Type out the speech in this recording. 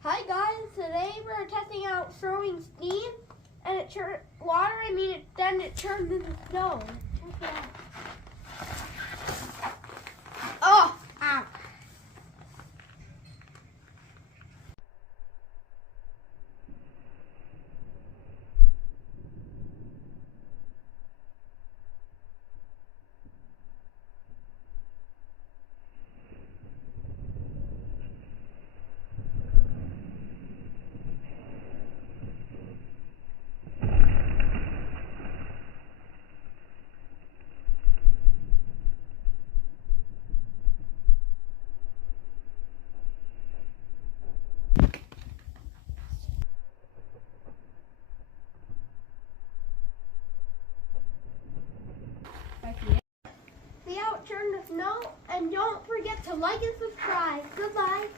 Hi guys, today we're testing out throwing steam and it turned water, then it turned into snow. Check it out. Oh, ow. See how it turned to snow? And don't forget to like and subscribe. Goodbye.